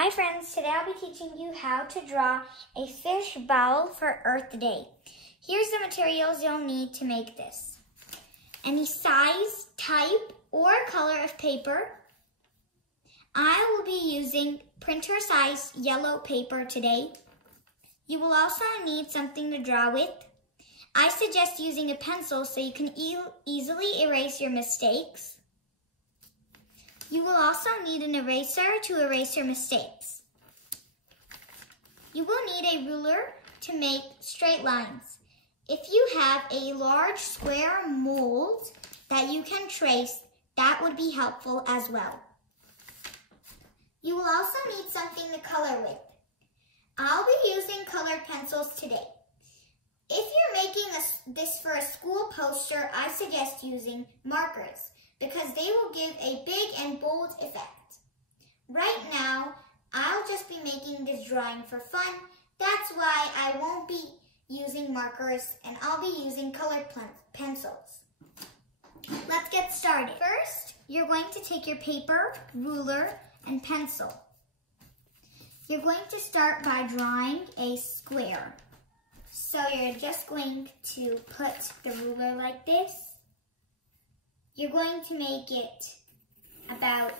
Hi friends, today I'll be teaching you how to draw a fish bowl for Earth Day. Here's the materials you'll need to make this. Any size, type, or color of paper. I will be using printer size yellow paper today. You will also need something to draw with. I suggest using a pencil so you can easily erase your mistakes. You will also need an eraser to erase your mistakes. You will need a ruler to make straight lines. If you have a large square mold that you can trace, that would be helpful as well. You will also need something to color with. I'll be using colored pencils today. If you're making this for a school poster, I suggest using markers, because they will give a big and bold effect. Right now, I'll just be making this drawing for fun. That's why I won't be using markers and I'll be using colored pencils. Let's get started. First, you're going to take your paper, ruler, and pencil. You're going to start by drawing a square. So you're just going to put the ruler like this. You're going to make it about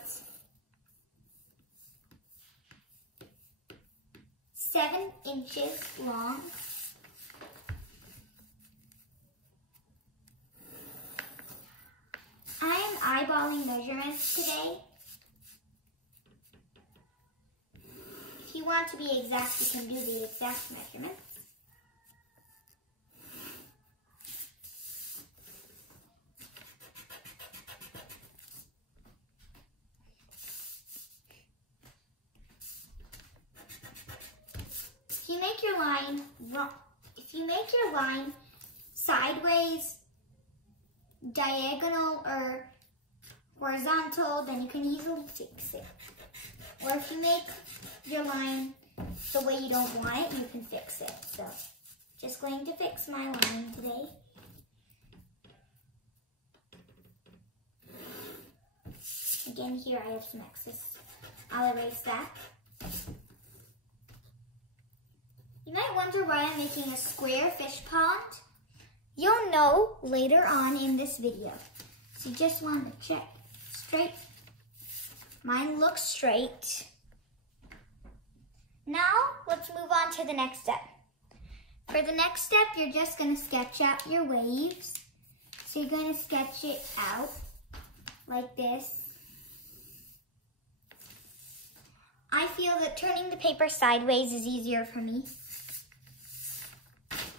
7 inches long. I am eyeballing measurements today. If you want to be exact, you can do the exact measurements. If you make your line sideways, diagonal, or horizontal, then you can easily fix it. Or if you make your line the way you don't want it, you can fix it. So, just going to fix my line today. Again, here I have some excess. I'll erase that. You might wonder why I'm making a square fish pond. You'll know later on in this video. So you just want to check straight. Mine looks straight. Now, let's move on to the next step. For the next step, you're just going to sketch out your waves. So you're going to sketch it out like this. I feel that turning the paper sideways is easier for me.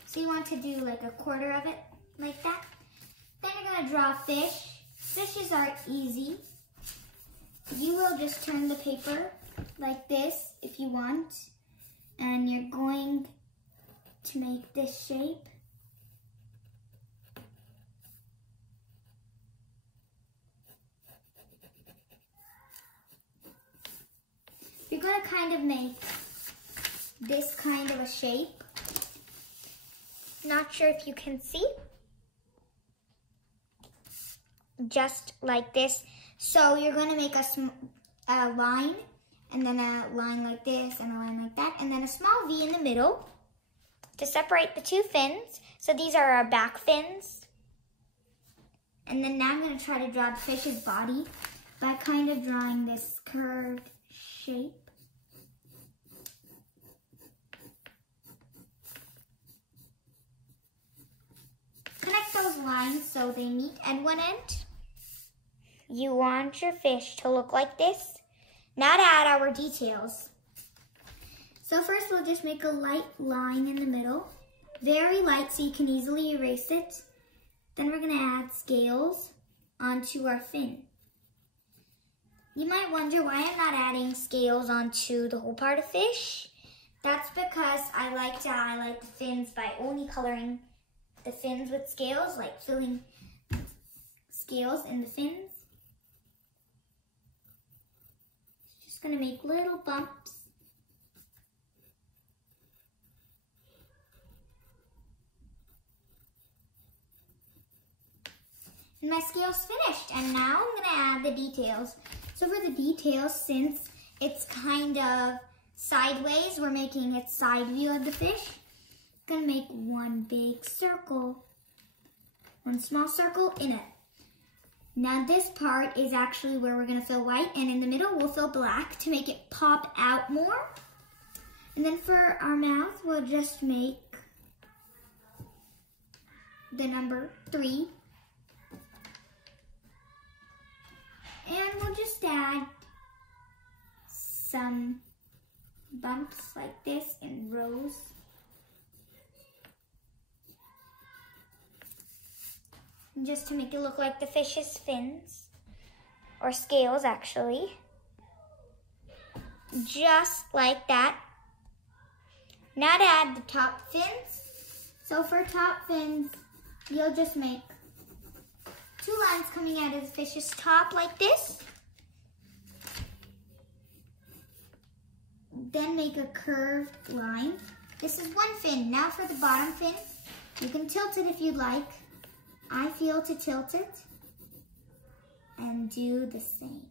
So you want to do like a quarter of it, like that. Then you're going to draw fish. Fishes are easy. You will just turn the paper like this if you want. And you're going to make this shape. You're going to kind of make this kind of a shape. Not sure if you can see. Just like this. So you're going to make a line, and then a line like this, and a line like that, and then a small V in the middle to separate the two fins. So these are our back fins. And then now I'm going to try to draw the fish's body by kind of drawing this curved shape. Connect those lines so they meet at one end. You want your fish to look like this. Now to add our details. So first we'll just make a light line in the middle. Very light so you can easily erase it. Then we're going to add scales onto our fin. You might wonder why I'm not adding scales onto the whole part of fish. That's because I like to highlight the fins by only coloring the fins with scales, like filling scales in the fins. Just gonna make little bumps. And my scale's finished, and now I'm gonna add the details. So for the details, since it's kind of sideways. We're making it side view of the fish. Gonna make one big circle, one small circle in it. Now this part is actually where we're gonna fill white, and in the middle we'll fill black to make it pop out more. And then for our mouth, we'll just make the number 3. And we'll just add some bumps like this in rows. Just to make it look like the fish's fins, or scales actually. Just like that. Now to add the top fins. So for top fins, you'll just make 2 lines coming out of the fish's top like this. Then make a curved line. This is one fin. Now for the bottom fin, you can tilt it if you'd like. I feel to tilt it and do the same.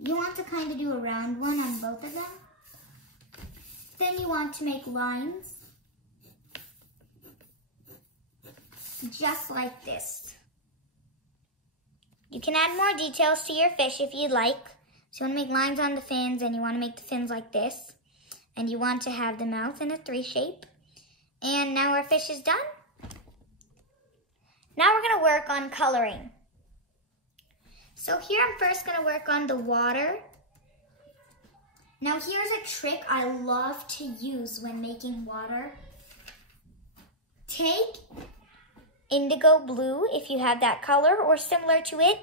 You want to kind of do a round one on both of them. Then you want to make lines just like this. You can add more details to your fish if you'd like. So you want to make lines on the fins, and you want to make the fins like this. And you want to have the mouth in a 3 shape. And now our fish is done. Now we're going to work on coloring. So here I'm first going to work on the water. Now here's a trick I love to use when making water. Take indigo blue if you have that color or similar to it.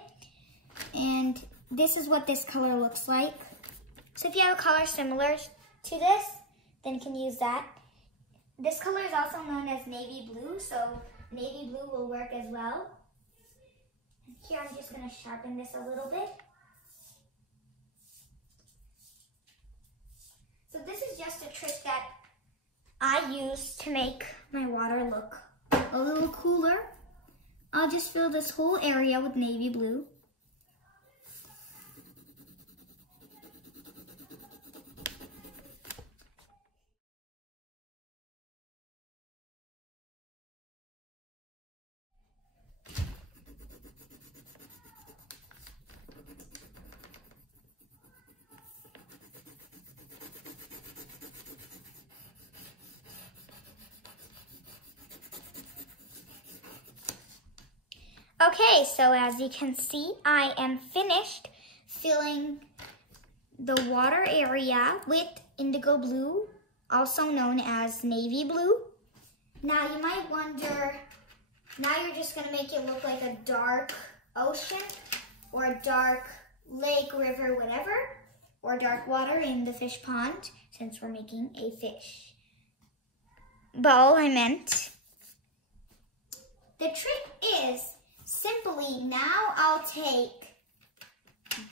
And this is what this color looks like. So if you have a color similar to this, then you can use that. This color is also known as navy blue, so navy blue will work as well. And here I'm just going to sharpen this a little bit. So this is just a trick that I use to make my water look a little cooler. I'll just fill this whole area with navy blue. Okay, so as you can see, I am finished filling the water area with indigo blue, also known as navy blue. Now you might wonder, now you're just gonna make it look like a dark ocean or a dark lake, river, whatever, or dark water in the fish pond, since we're making a fish bowl, I meant. The trick is, simply now I'll take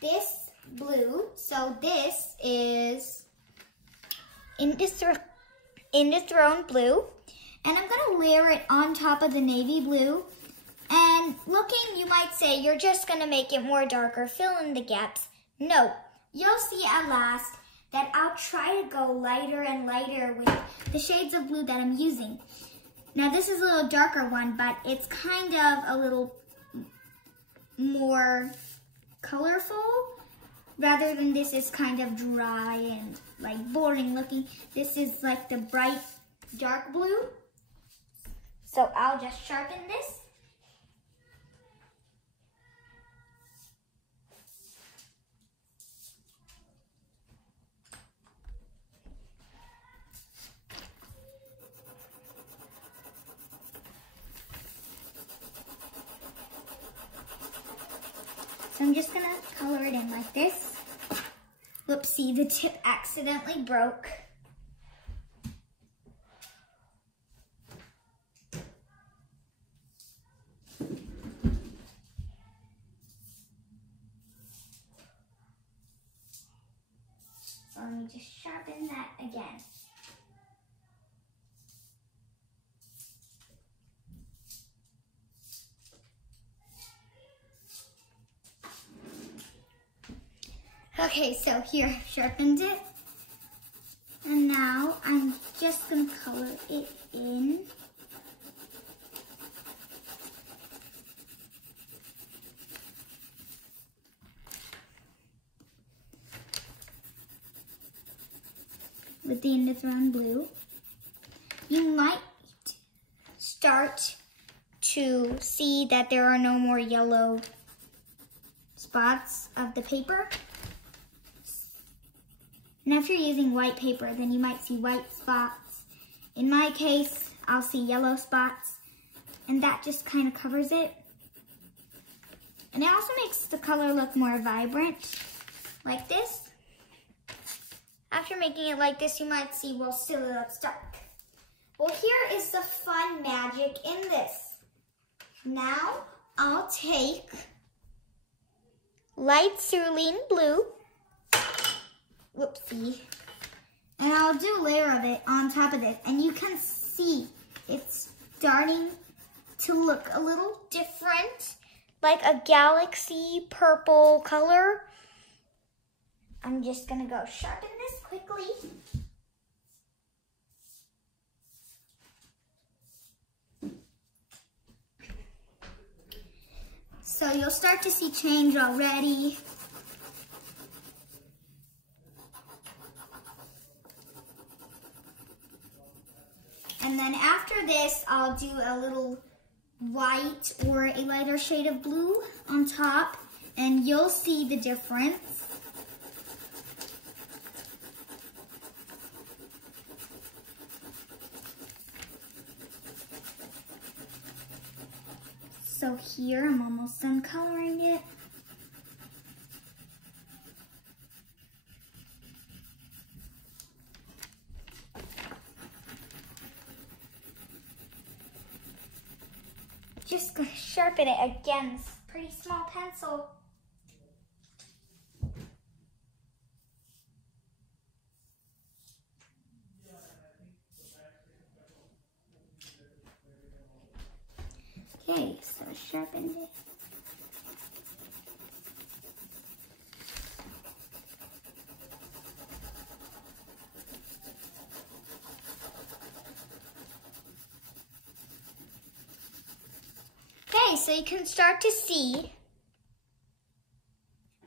this blue, so this is Indithroned blue, and I'm going to layer it on top of the navy blue. And looking, you might say you're just going to make it more darker, fill in the gaps. No, you'll see at last that I'll try to go lighter and lighter with the shades of blue that I'm using. Now this is a little darker one, but it's kind of a little more colorful, rather than this is kind of dry and like boring looking. This is like the bright dark blue. So I'll just sharpen this. So I'm just gonna color it in like this. Whoopsie, the tip accidentally broke. So let me just sharpen that again. Okay, so here I've sharpened it. And now I'm just gonna color it in. With the indithrone blue. You might start to see that there are no more yellow spots of the paper. And if you're using white paper, then you might see white spots. In my case, I'll see yellow spots, and that just kind of covers it. And it also makes the color look more vibrant, like this. After making it like this, you might see, well, still it looks dark. Well, here is the fun magic in this. Now, I'll take light cerulean blue, whoopsie, and I'll do a layer of it on top of this. And you can see it's starting to look a little different, like a galaxy purple color. I'm just gonna go sharpen this quickly. So you'll start to see change already. And then after this, I'll do a little white or a lighter shade of blue on top, and you'll see the difference. So here, I'm almost done coloring it. Just gonna sharpen it again. It's a pretty small pencil. Okay, so sharpened it. Okay, so you can start to see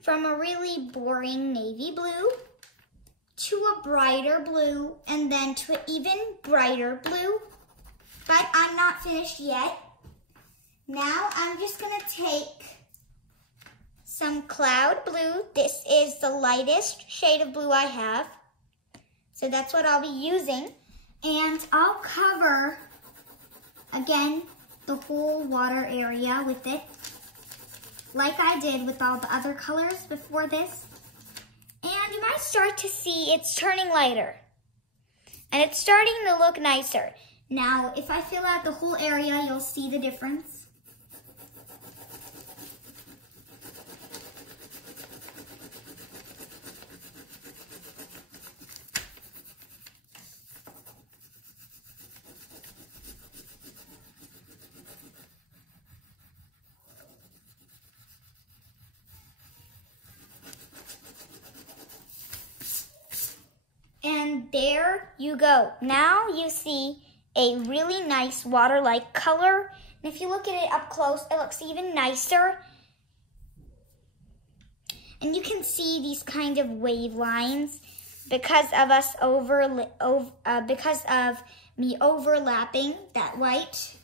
from a really boring navy blue to a brighter blue and then to an even brighter blue. But I'm not finished yet. Now I'm just gonna take some cloud blue. This is the lightest shade of blue I have. So that's what I'll be using. And I'll cover, again, the whole water area with it, like I did with all the other colors before this. And you might start to see it's turning lighter. And it's starting to look nicer. Now, if I fill out the whole area, you'll see the difference. And there you go. Now you see a really nice water-like color. And if you look at it up close, it looks even nicer. And you can see these kind of wave lines because of me overlapping that white. Just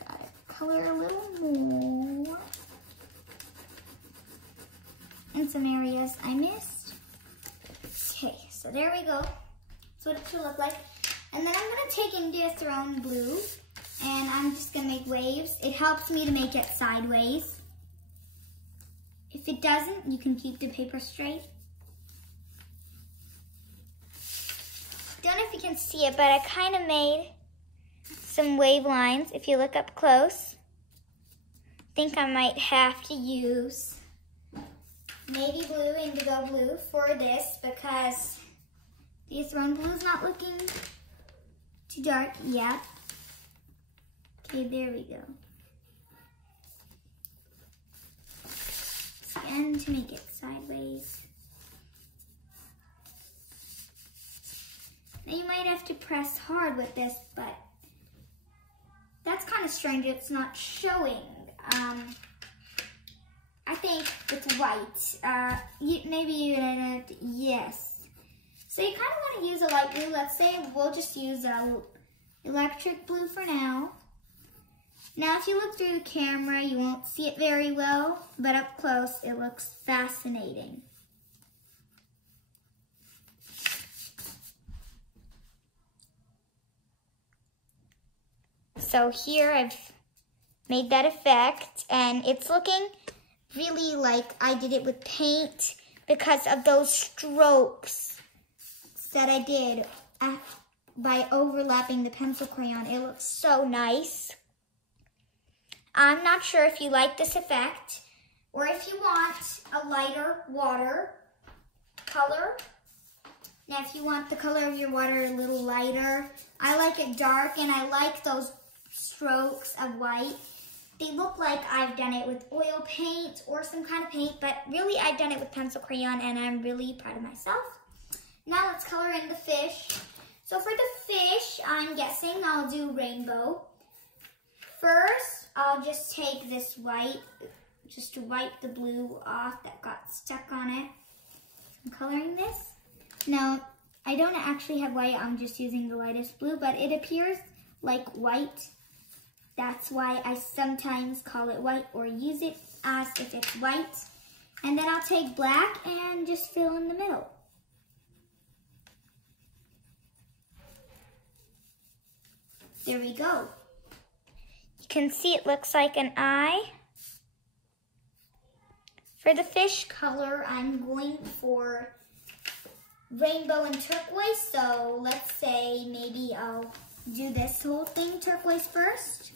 gotta color a little more. In some areas I missed. Okay, so there we go. That's what it should look like. And then I'm gonna take indithrone blue and I'm just gonna make waves. It helps me to make it sideways. If it doesn't, you can keep the paper straight. Don't know if you can see it, but I kind of made some wave lines if you look up close. I think I might have to use navy blue, indigo blue for this because the indithrone blue is not looking too dark yet. Okay, there we go. end to make it sideways. Now you might have to press hard with this, but that's kind of strange. It's not showing. I think it's white. Maybe you didn't. Yes. So you kind of want to use a light blue. Let's say we'll just use electric blue for now. Now if you look through the camera, you won't see it very well, but up close it looks fascinating. So here I've made that effect, and it's looking really like I did it with paint because of those strokes that I did by overlapping the pencil crayon. It looks so nice. I'm not sure if you like this effect or if you want a lighter water color. Now if you want the color of your water a little lighter, I like it dark, and I like those strokes of white. They look like I've done it with oil paint or some kind of paint, but really I've done it with pencil crayon, and I'm really proud of myself. Now let's color in the fish. So for the fish, I'm guessing I'll do rainbow. First, I'll just take this white, just to wipe the blue off that got stuck on it. I'm coloring this. Now, I don't actually have white, I'm just using the lightest blue, but it appears like white. That's why I sometimes call it white or use it as if it's white. And then I'll take black and just fill in the middle. There we go. You can see it looks like an eye. For the fish color, I'm going for rainbow and turquoise. So let's say maybe I'll do this whole thing turquoise first.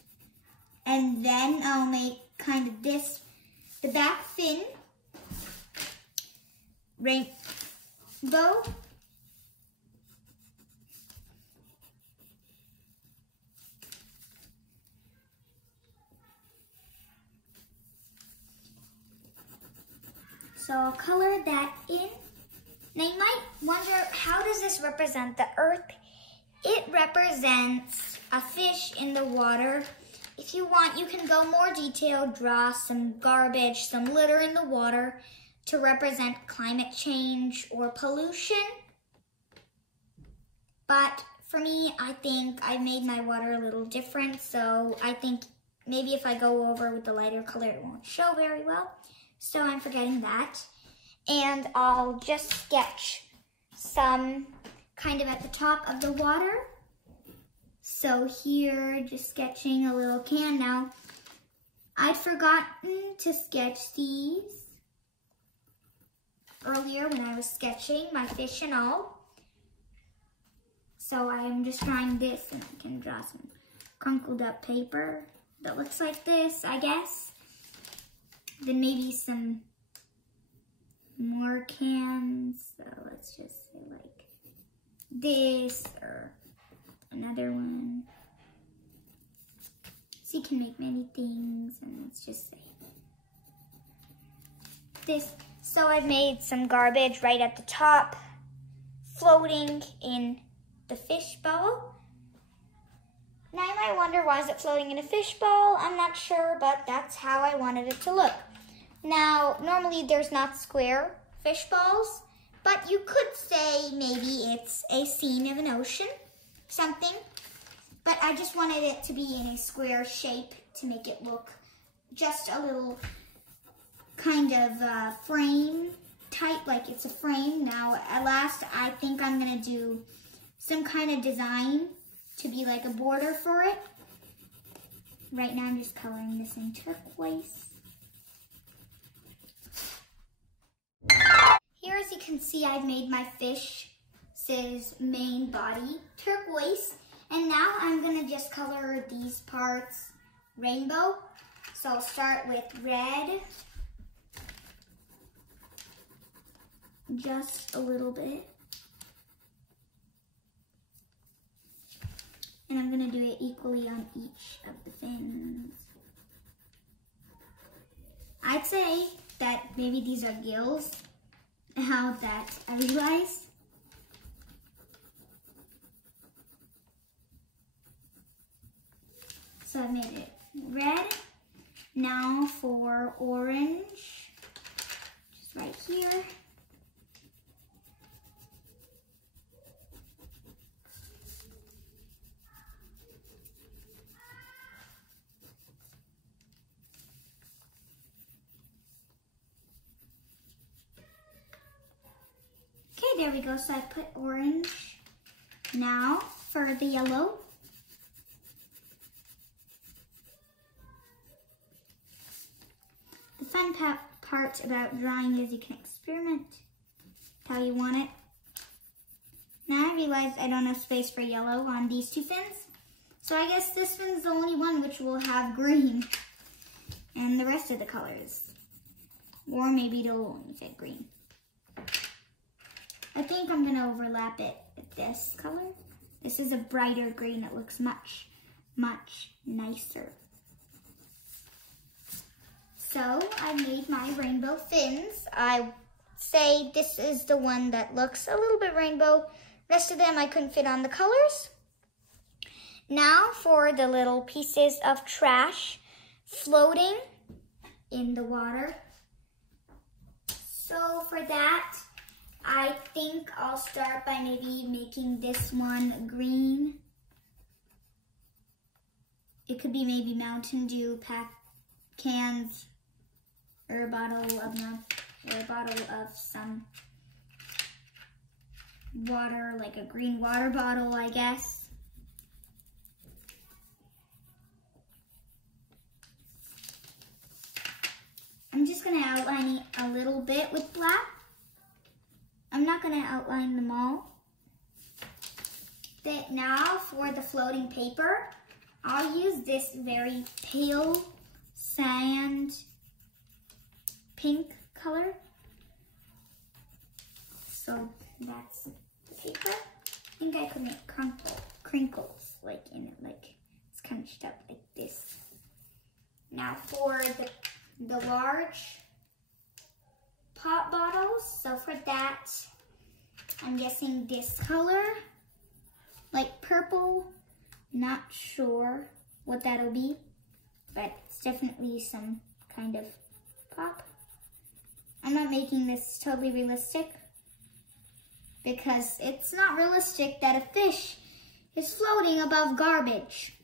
And then I'll make kind of this, the back fin, rainbow. So I'll color that in. Now you might wonder, how does this represent the earth? It represents a fish in the water. If you want, you can go more detailed, draw some garbage, some litter in the water to represent climate change or pollution. But for me, I think I made my water a little different, so I think maybe if I go over with the lighter color, it won't show very well. So I'm forgetting that. And I'll just sketch some kind of at the top of the water. So here, just sketching a little can. Now, I'd forgotten to sketch these earlier when I was sketching my fish and all. So I'm just drawing this, and I can draw some crumpled up paper that looks like this, I guess. Then maybe some more cans. So let's just say like this or another one. So you can make many things, and let's just say this. So I've made some garbage right at the top, floating in the fish bowl. Now you might wonder, why is it floating in a fish bowl? I'm not sure, but that's how I wanted it to look. Now, normally there's not square fish bowls, but you could say maybe it's a scene of an ocean, something. But I just wanted it to be in a square shape to make it look just a little kind of frame type, like it's a frame. Now, at last, I think I'm gonna do some kind of design to be like a border for it. Right now, I'm just coloring this in turquoise. Here, as you can see, I've made my fish's main body turquoise. And now I'm gonna just color these parts rainbow. So I'll start with red. Just a little bit. And I'm gonna do it equally on each of the fins. I'd say that maybe these are gills. Now that I realize. So I made it red. Now for orange, just right here. Okay, there we go. So I put orange. Now for the yellow. The fun part about drawing is you can experiment how you want it. Now I realize I don't have space for yellow on these two fins. So I guess this fin's the only one which will have green and the rest of the colors. Or maybe it'll only fit green. I think I'm gonna overlap it with this color. This is a brighter green. It looks much, much nicer. So I made my rainbow fins. I say this is the one that looks a little bit rainbow. Rest of them I couldn't fit on the colors. Now for the little pieces of trash floating in the water. So for that, I think I'll start by maybe making this one green. It could be maybe Mountain Dew cans, or a bottle of some water, like a green water bottle, I guess. I'm just gonna outline it a little bit with black. I'm not gonna outline them all. Now for the floating paper, I'll use this very pale sand pink color. So that's the paper. I think I could make crinkles like in it, like it's kind of stuck like this. Now for the large pop bottles. So for that, I'm guessing this color, like purple. Not sure what that'll be, but it's definitely some kind of pop. I'm not making this totally realistic because it's not realistic that a fish is floating above garbage.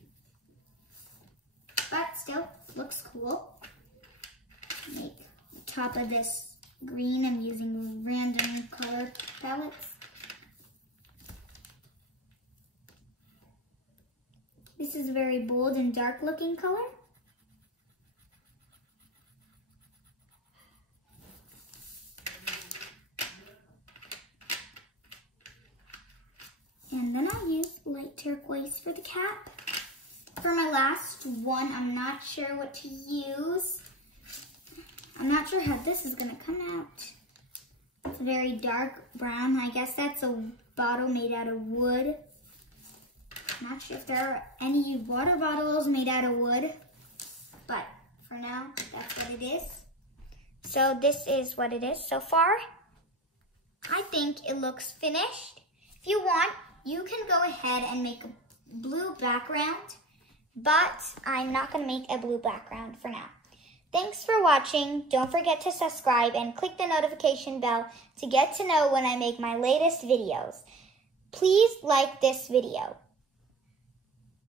But still, looks cool. Make the top of this green. I'm using random color palettes. This is a very bold and dark looking color. And then I'll use light turquoise for the cap. For my last one, I'm not sure what to use. I'm not sure how this is gonna come out. It's a very dark brown. I guess that's a bottle made out of wood. Not sure if there are any water bottles made out of wood, but for now, that's what it is. So this is what it is so far. I think it looks finished. If you want, you can go ahead and make a blue background, but I'm not gonna make a blue background for now. Thanks for watching. Don't forget to subscribe and click the notification bell to get to know when I make my latest videos. Please like this video.